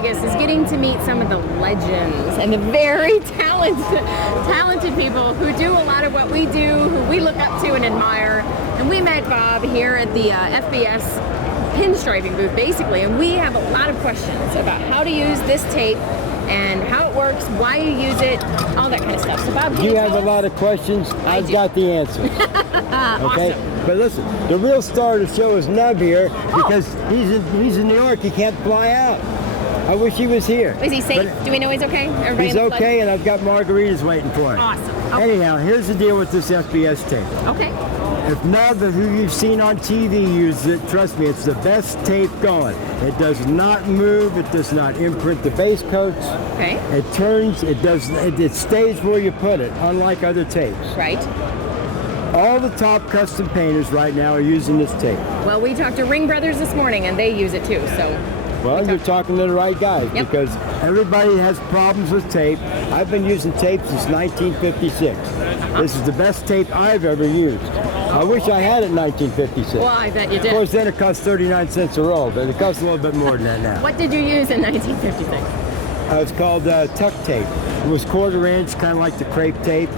Vegas is getting to meet some of the legends and the very talented people who do a lot of what we do, who we look up to and admire. And we met Bob here at the FBS pinstriping booth, basically, and we have a lot of questions about how to use this tape and how it works, why you use it, all that kind of stuff. So Bob, you have a lot of questions. I've got the answer. Okay, awesome. But listen, the real star of the show is Nub here because he's in New York. He can't fly out. I wish he was here. Is he safe? Do we know he's okay? Everybody he's okay, and I've got margaritas waiting for him. Awesome. Okay. Anyhow, here's the deal with this FBS tape. Okay. If Nub, who you've seen on TV, uses it, trust me, it's the best tape going. It does not move. It does not imprint the base coats. Okay. It turns. It stays where you put it, unlike other tapes. Right. All the top custom painters right now are using this tape. Well, we talked to Ring Brothers this morning, and they use it too. So. Well, you're talking to the right guys, Yep. because everybody has problems with tape. I've been using tape since 1956. This is the best tape I've ever used. I wish I had it in 1956. Well, I bet you did. Of course, then it cost 39 cents a roll, but it costs a little bit more than that now. What did you use in 1956? It's called tuck tape. It was 1/4 inch, kind of like the crepe tape,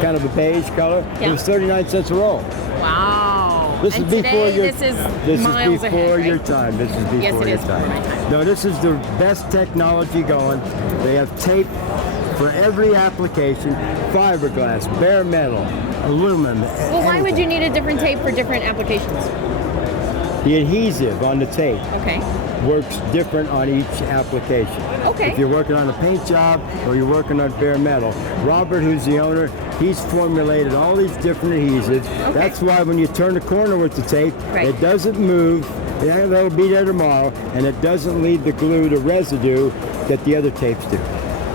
kind of a beige color. Yeah. It was 39 cents a roll. Wow. This and is before today, your. this is This miles is before ahead, right? your time. This is before Yes, it your is before my time. No, this is the best technology going. They have tape for every application: fiberglass, bare metal, aluminum. Well, why would you need a different tape for different applications? The adhesive on the tape Okay. works different on each application. Okay. If you're working on a paint job or you're working on bare metal, Robert, who's the owner, he's formulated all these different adhesives. Okay. That's why when you turn the corner with the tape, Right. it doesn't move. Yeah, that'll be there tomorrow, and it doesn't leave the glue, the residue that the other tapes do.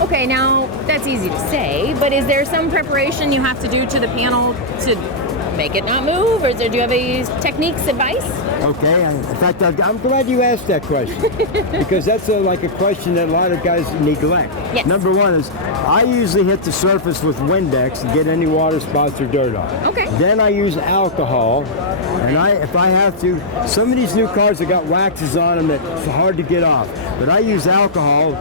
Okay, now that's easy to say, but is there some preparation you have to do to the panel to make it not move, or do you have any techniques, advice? Okay, in fact, I'm glad you asked that question because that's like a question that a lot of guys neglect. Yes. Number one is I usually hit the surface with Windex and get any water spots or dirt off. Okay. Then I use alcohol, and if I have to, some of these new cars have got waxes on them that's hard to get off, but I use alcohol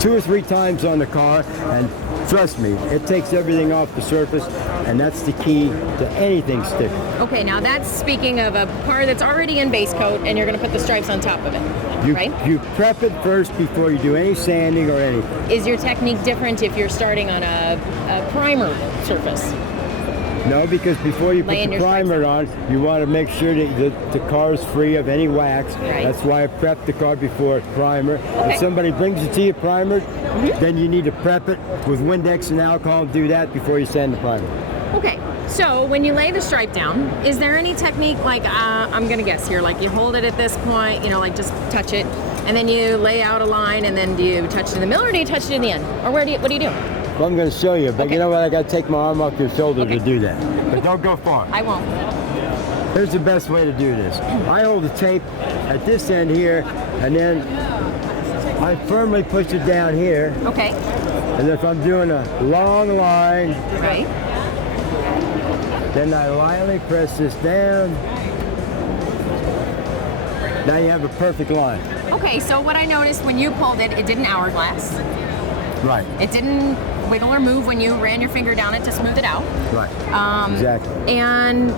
2 or 3 times on the car, and trust me, it takes everything off the surface, and that's the key to anything sticking. Okay, now that's speaking of a car that's already in base coat and you're going to put the stripes on top of it, right? You prep it first before you do any sanding or anything. Is your technique different if you're starting on a primer surface? No, because before you put Laying the your stripes primer on, you want to make sure that the car is free of any wax. Right. That's why I prep the car before primer. Okay. If somebody brings it to you primered, then you need to prep it with Windex and alcohol and do that before you sand the primer. Okay, so when you lay the stripe down, is there any technique, like I'm going to guess here, like you hold it at this point, you know, like just touch it, and then you lay out a line, and then do you touch it in the middle, or do you touch it in the end? Or what do you do? Well, I'm going to show you, but Okay. you know what? I got to take my arm off your shoulder Okay. to do that. But don't go far. I won't. Here's the best way to do this. I hold the tape at this end here, and then I firmly push it down here. Okay. And if I'm doing a long line, Right. then I lightly press this down. Now you have a perfect line. Okay, so what I noticed when you pulled it, it didn't hourglass. Right, It didn't wiggle or move when you ran your finger down it to smooth it out. right. Exactly. And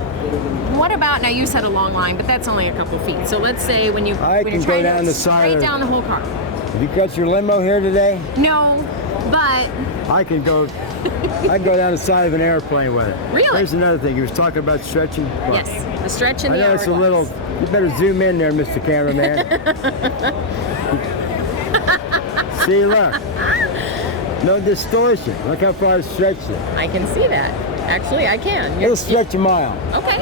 what about, now you said a long line, but that's only a couple feet. So let's say when you're can trying go down to the side straight of- down the whole car. Have you got your limo here today? No, but I can go down the side of an airplane with it. Really? Here's another thing. You was talking about stretching. Well, yes, the stretch and I the know it's a hourglass. little, you better zoom in there, Mr. Cameraman. See, look. No distortion. Look how far it's stretched it. I can see that. Actually, I can. It'll stretch a mile. Okay.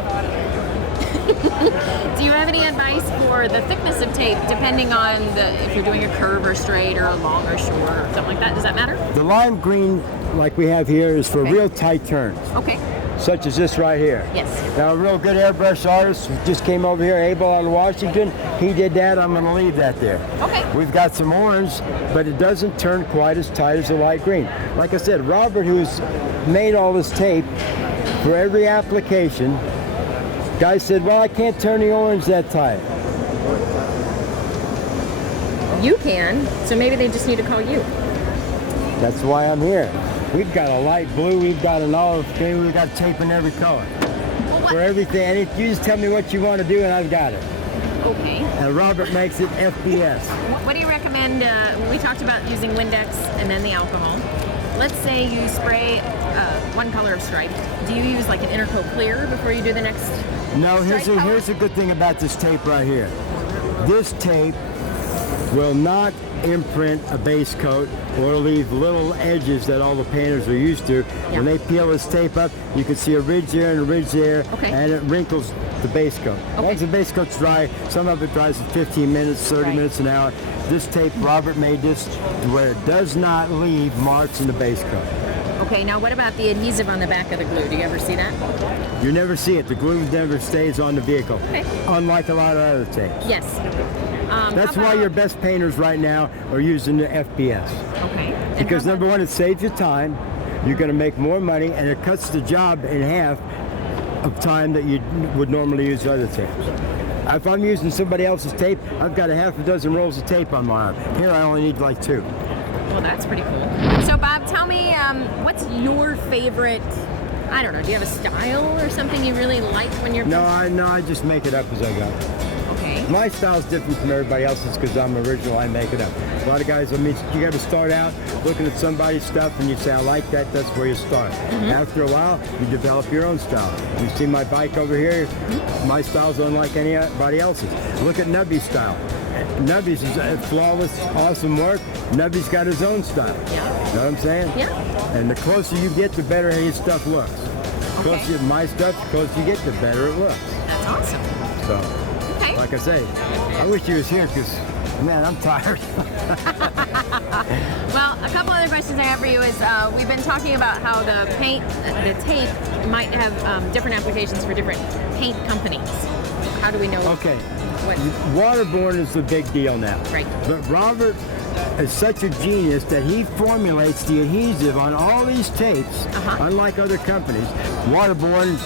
Do you have any advice for the thickness of tape, depending on if you're doing a curve or straight or a long or short or something like that? Does that matter? The lime green, like we have here, is for Okay. real tight turns, Okay. such as this right here. Yes. Now, a real good airbrush artist who just came over here, Abel out of Washington, he did that. I'm going to leave that there. Okay. We've got some orange, but it doesn't turn quite as tight as the light green. Like I said, Robert, who's made all this tape for every application, guy said, well, I can't turn the orange that tight. you can, so maybe they just need to call you. That's why I'm here. We've got a light blue, we've got an olive green, we've got tape in every color. Well, For everything, and you just tell me what you want to do and I've got it. Okay. And Robert makes it FBS. What do you recommend? We talked about using Windex and then the alcohol. Let's say you spray one color of stripe. Do you use like an intercoat clear before you do the next? No, here's a good thing about this tape right here. This tape will not imprint a base coat or leave little edges that all the painters are used to. Yeah. When they peel this tape up, you can see a ridge there and a ridge there, Okay. and it wrinkles the base coat. As long as the base coat's dry, some of it dries in 15 minutes, 30 Right. minutes, an hour. This tape, Robert made this to where it does not leave marks in the base coat. Okay, now what about the adhesive on the back of the glue? Do you ever see that? You never see it. The glue never stays on the vehicle, Okay. unlike a lot of other tapes. Yes. That's how why about- your best painters right now are using the FBS. Okay. And Because how about- number one, it saves you time. You're going to make more money, and it cuts the job in half of time that you would normally use other tapes. If I'm using somebody else's tape, I've got a half a dozen rolls of tape on my arm. Here, I only need like 2. Well, that's pretty cool. So, Bob, tell me, what's your favorite? I don't know. Do you have a style or something you really like when you're? No, I just make it up as I go. Okay. My style's different from everybody else's because I'm original. I make it up. A lot of guys, you got to start out looking at somebody's stuff and you say, I like that, that's where you start. After a while, you develop your own style. You see my bike over here, my style's unlike anybody else's. Look at Nubby's style. Nubby's is flawless, awesome work. Nubby's got his own style. Yeah. Know what I'm saying? Yeah. And the closer you get, the better his stuff looks. The closer Okay. my stuff, the closer you get, the better it looks. That's awesome. So. Okay. Like I say, I wish he was here because, man, I'm tired. Well, a couple other questions I have for you is we've been talking about how the tape might have different applications for different paint companies. How do we know? Okay, What? waterborne is the big deal now. Right. But Robert is such a genius that he formulates the adhesive on all these tapes, unlike other companies. Waterborne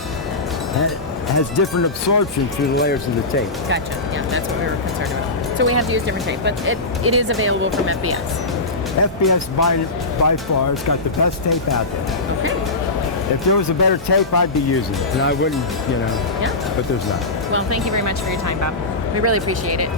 has different absorption through the layers of the tape. Gotcha. Yeah, that's what we were concerned about. So we have to use different tape, but it is available from FBS. FBS by far has got the best tape out there. Okay. If there was a better tape, I'd be using it, and I wouldn't, Yeah. but there's not. Well, thank you very much for your time, Bob. We really appreciate it.